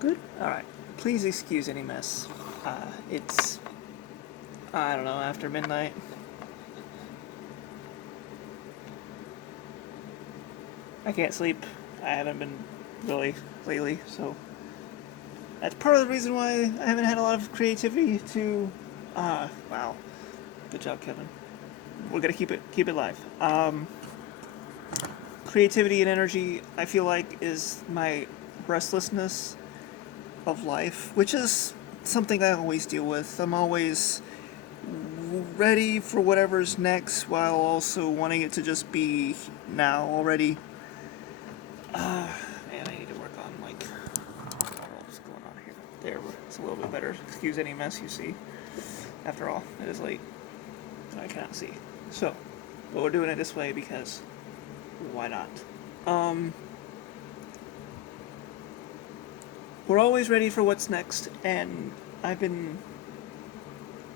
Good? Alright. Please excuse any mess. It's, I don't know, after midnight. I can't sleep. I haven't been really lately, so that's part of the reason why I haven't had a lot of creativity to. Wow. Good job, Kevin. We're gonna keep it live. Creativity and energy, I feel like, is my restlessness of life, which is something I always deal with. I'm always ready for whatever's next while also wanting it to just be now already. Man, I need to work on, like, what's going on here. There, it's a little bit better. Excuse any mess you see. After all, it is late, and I cannot see. So, but we're doing it this way because why not? Um, we're always ready for what's next, and I've been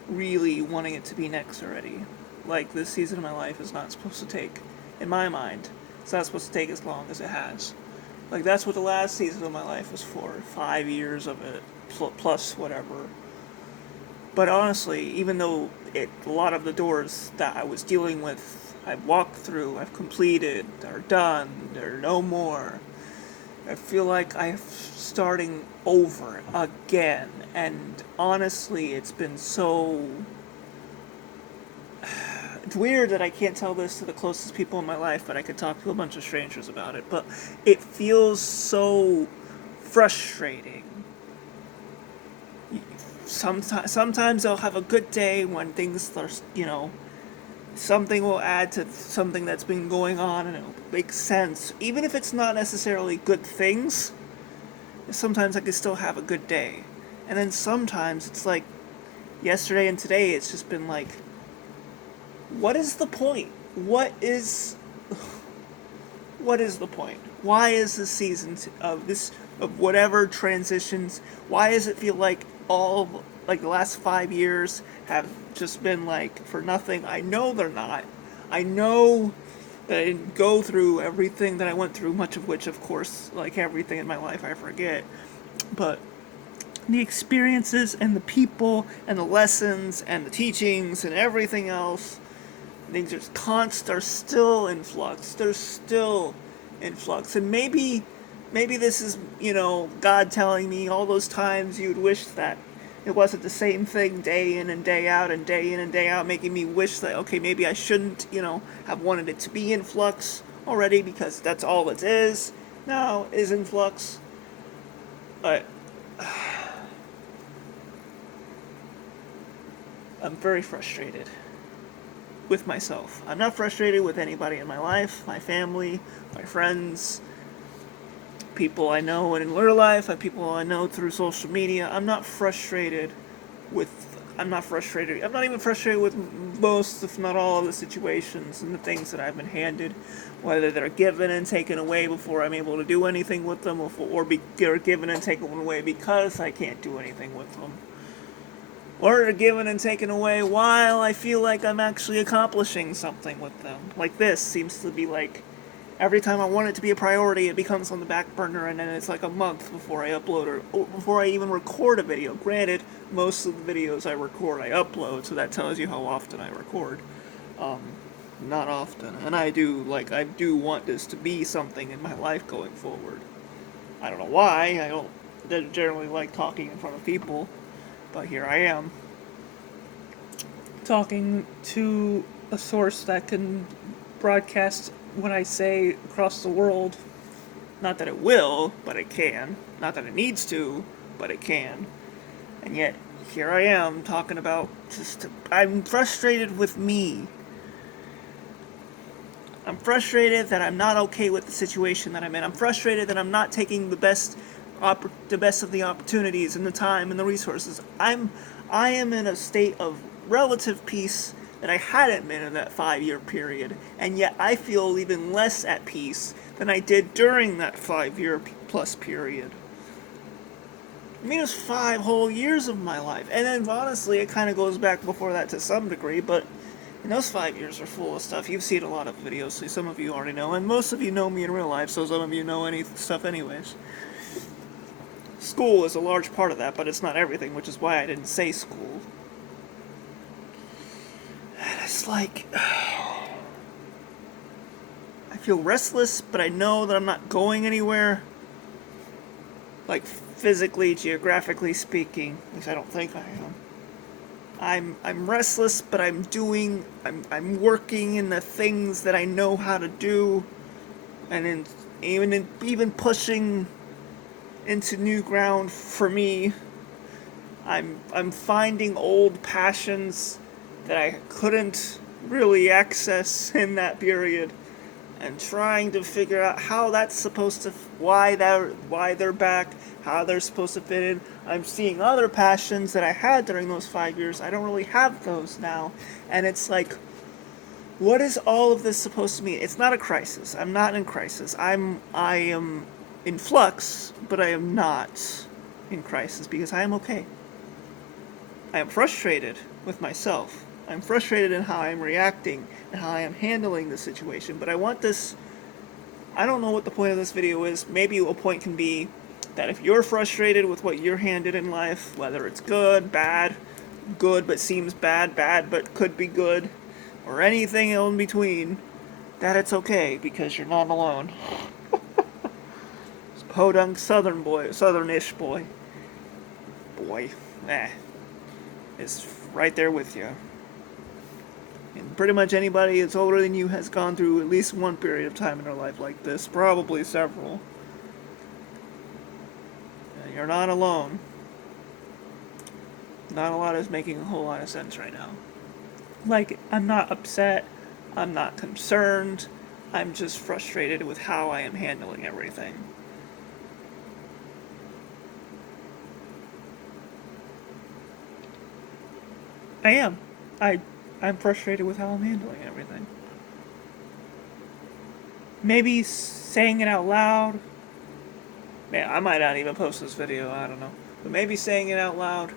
really wanting it to be next already. Like, this season of my life is not supposed to take, in my mind, it's not supposed to take as long as it has. Like, that's what the last season of my life was for. 5 years of it, plus whatever. But honestly, even though a lot of the doors that I was dealing with, I've walked through, I've completed, are done, there are no more. I feel like I'm starting over again. And honestly, it's been so. It's weird that I can't tell this to the closest people in my life, but I could talk to a bunch of strangers about it. But it feels so frustrating. Sometimes I'll have a good day when things are, something will add to something that's been going on and it'll make sense. Even if it's not necessarily good things, sometimes I can still have a good day. And then sometimes it's like yesterday and today, it's just been like, what is the point? What is the point? Why is this season of whatever transitions? Why does it feel like all like the last 5 years have just been like for nothing? I know they're not. I know that I didn't go through everything that I went through, much of which, of course, like everything in my life, I forget. But the experiences and the people and the lessons and the teachings and everything else, things are still in flux. They're still in flux, and maybe this is God telling me all those times you'd wish that it wasn't the same thing day in and day out and day in and day out, making me wish that okay, maybe I shouldn't have wanted it to be in flux already because that's all it is. Now is in flux, but I'm very frustrated with myself. I'm not frustrated with anybody in my life, my family, my friends, people I know in real life, people I know through social media. I'm not frustrated. I'm not even frustrated with most, if not all, of the situations and the things that I've been handed, whether they're given and taken away before I'm able to do anything with them, they're given and taken away because I can't do anything with them, or they're given and taken away while I feel like I'm actually accomplishing something with them. Like this seems to be like every time I want it to be a priority, it becomes on the back burner, and then it's like a month before I upload or before I even record a video. Granted, most of the videos I record, I upload, so that tells you how often I record. Not often, and I do want this to be something in my life going forward. I don't know why. I don't generally like talking in front of people, but here I am talking to a source that can broadcast what I say across the world. Not that it will, but it can. Not that it needs to, but it can. And yet, here I am talking about I'm frustrated with me. I'm frustrated that I'm not okay with the situation that I'm in. I'm frustrated that I'm not taking the best of the opportunities and the time and the resources. I am in a state of relative peace that I hadn't been in that 5 year period, and yet I feel even less at peace than I did during that 5 year plus period. I mean, it was 5 whole years of my life, and then honestly, it kind of goes back before that to some degree, but and those 5 years are full of stuff. You've seen a lot of videos, so some of you already know, and most of you know me in real life, so some of you know any stuff anyways. school is a large part of that, but it's not everything, which is why I didn't say school. And it's like, I feel restless, but I know that I'm not going anywhere. Like, physically, geographically speaking. At least I don't think I am. I'm restless, but I'm working in the things that I know how to do, and even pushing into new ground for me. I'm finding old passions that I couldn't really access in that period, and trying to figure out how that's supposed to, why they're back, how they're supposed to fit in. I'm seeing other passions that I had during those 5 years. I don't really have those now, and it's like, what is all of this supposed to mean? It's not a crisis. I'm not in crisis. I am in flux, but I am not in crisis because I am okay. I am frustrated with myself. I'm frustrated in how I'm reacting and how I am handling the situation, but I want this. I don't know what the point of this video is. Maybe a point can be that if you're frustrated with what you're handed in life, whether it's good but seems bad but could be good, or anything in between, that it's okay because you're not alone. It's podunk southernish boy, is right there with you. And pretty much anybody that's older than you has gone through at least one period of time in their life like this, probably several. And you're not alone. Not a lot is making a whole lot of sense right now. Like, I'm not upset, I'm not concerned, I'm just frustrated with how I am handling everything. I am. I'm frustrated with how I'm handling everything. Maybe saying it out loud. Man, I might not even post this video, I don't know. But maybe saying it out loud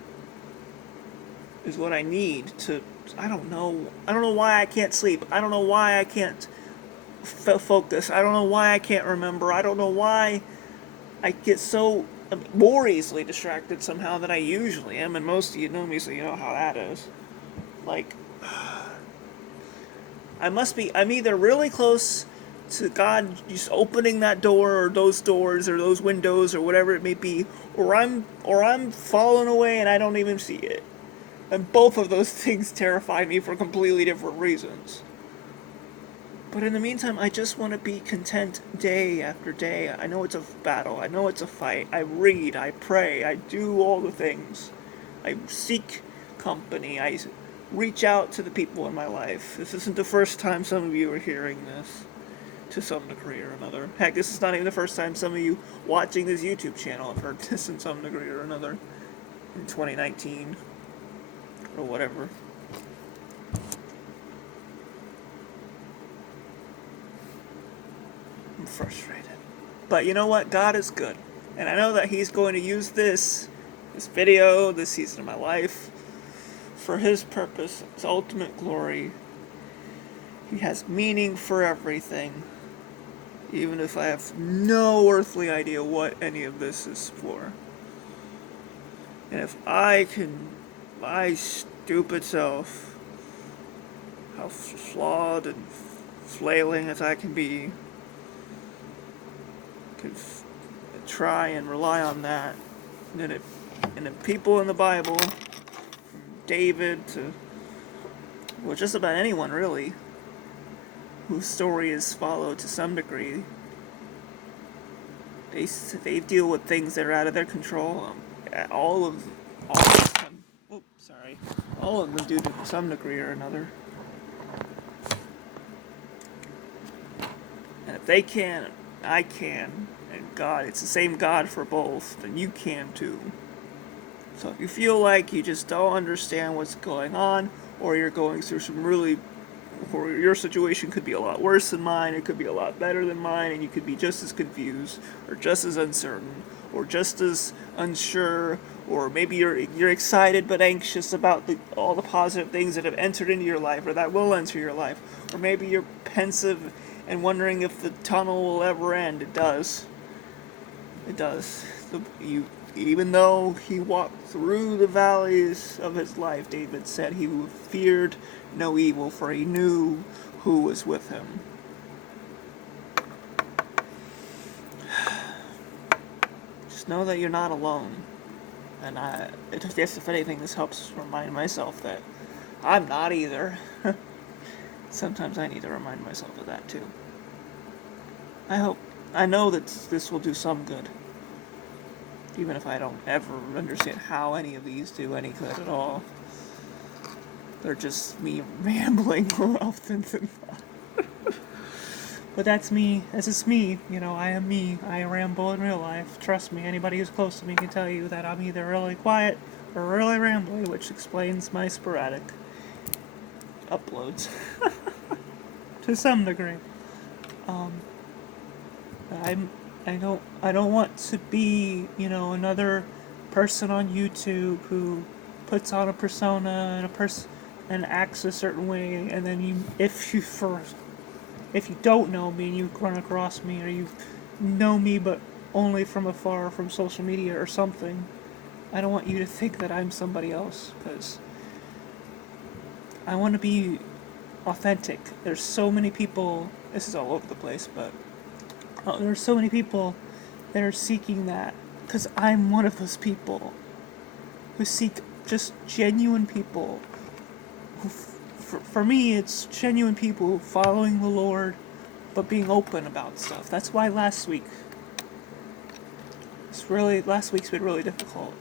is what I need to, I don't know. I don't know why I can't sleep. I don't know why I can't focus. I don't know why I can't remember. I don't know why I get so more easily distracted somehow than I usually am. And most of you know me, so you know how that is. Like, I'm either really close to God just opening that door or those doors or those windows or whatever it may be, or I'm falling away and I don't even see it. And both of those things terrify me for completely different reasons. But in the meantime, I just want to be content day after day. I know it's a battle. I know it's a fight. I read. I pray. I do all the things. I seek company. I reach out to the people in my life. This isn't the first time some of you are hearing this to some degree or another. Heck, this is not even the first time some of you watching this YouTube channel have heard this in some degree or another in 2019 or whatever. I'm frustrated. But you know what? God is good. And I know that He's going to use this video, this season of my life, for His purpose, His ultimate glory. He has meaning for everything, even if I have no earthly idea what any of this is for. And if I can, my stupid self, how flawed and flailing as I can be, could try and rely on that, and the people in the Bible, from David to, well, just about anyone really, whose story is followed to some degree, they deal with things that are out of their control. All of them do to some degree or another. And if they can, I can, and God, it's the same God for both, then you can too. So if you feel like you just don't understand what's going on, or you're going through or your situation could be a lot worse than mine, it could be a lot better than mine, and you could be just as confused, or just as uncertain, or just as unsure, or maybe you're excited but anxious about all the positive things that have entered into your life, or that will enter your life, or maybe you're pensive and wondering if the tunnel will ever end. It does. It does. even though he walked through the valleys of his life, David said he feared no evil, for he knew who was with him. Just know that you're not alone. And I guess if anything, this helps remind myself that I'm not either. Sometimes I need to remind myself of that too. I know that this will do some good. Even if I don't ever understand how any of these do any good at all. They're just me rambling more often than not. But that's me. This is me. I am me. I ramble in real life. Trust me, anybody who's close to me can tell you that I'm either really quiet or really rambly, which explains my sporadic uploads. To some degree. I don't want to be, another person on YouTube who puts on a persona and acts a certain way, and then if you don't know me and you run across me, or you know me but only from afar from social media or something, I don't want you to think that I'm somebody else, because I want to be authentic. There's so many people, this is all over the place, but there's so many people that are seeking that, because I'm one of those people who seek just genuine people. For me, it's genuine people following the Lord, but being open about stuff. That's why last week's been really difficult.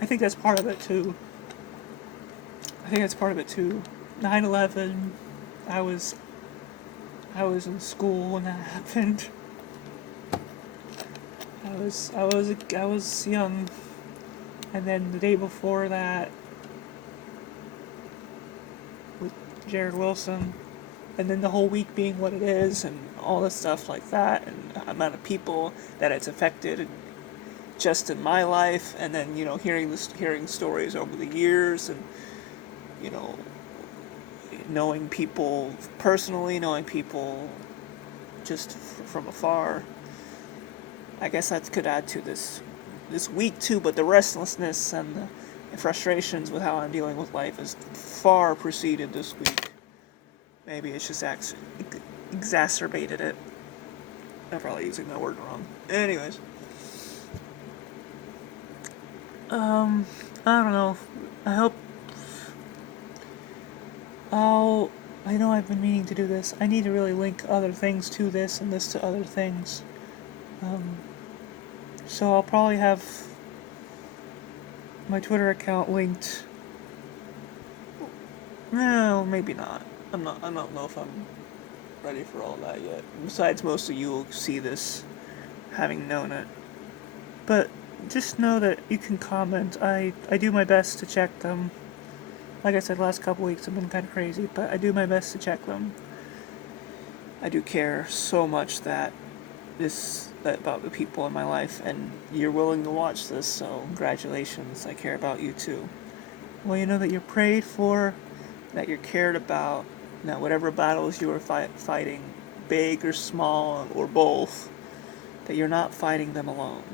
I think that's part of it too. 9/11, I was in school when that happened. I was young, and then the day before that with Jared Wilson, and then the whole week being what it is, and all this stuff like that, and the amount of people that it's affected just in my life, and then hearing stories over the years, and knowing people personally, knowing people just from afar. I guess that could add to this week too, but the restlessness and the frustrations with how I'm dealing with life has far preceded this week. Maybe it's just exacerbated it. I'm probably using that word wrong. Anyways. I don't know. I hope... I know I've been meaning to do this. I need to really link other things to this and this to other things. So I'll probably have my Twitter account linked. No, maybe not. I don't know if I'm ready for all that yet. Besides, most of you will see this having known it. But just know that you can comment. I do my best to check them. Like I said, last couple weeks have been kind of crazy, but I do my best to check them. I do care so much that about the people in my life, and you're willing to watch this, so congratulations. I care about you too. Well, you know that you're prayed for, that you're cared about, that whatever battles you are fighting, big or small or both, that you're not fighting them alone.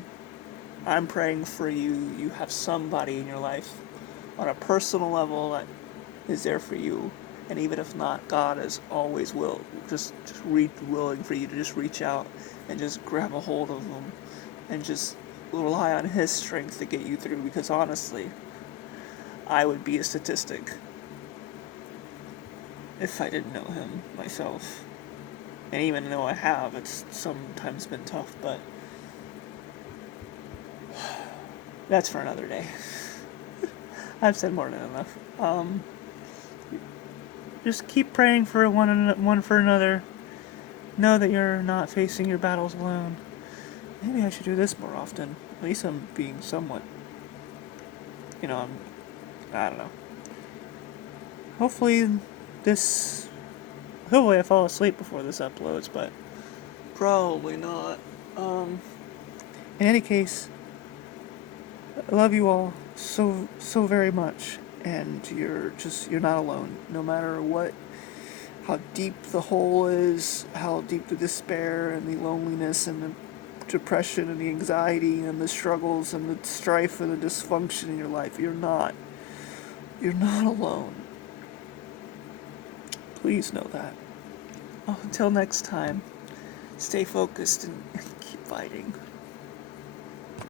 I'm praying for you. You have somebody in your life on a personal level that is there for you, and even if not, God is always just willing for you to just reach out and just grab a hold of them and just rely on His strength to get you through, because honestly, I would be a statistic if I didn't know Him myself. And even though I have, it's sometimes been tough, but that's for another day. I've said more than enough. Just keep praying for one for another. Know that you're not facing your battles alone. Maybe I should do this more often. At least I'm being somewhat, I don't know. Hopefully I fall asleep before this uploads, but probably not. In any case, I love you all so very much, and you're not alone. No matter how deep the hole is, how deep the despair and the loneliness and the depression and the anxiety and the struggles and the strife and the dysfunction in your life. You're not. You're not alone. Please know that. Until next time, stay focused and keep fighting.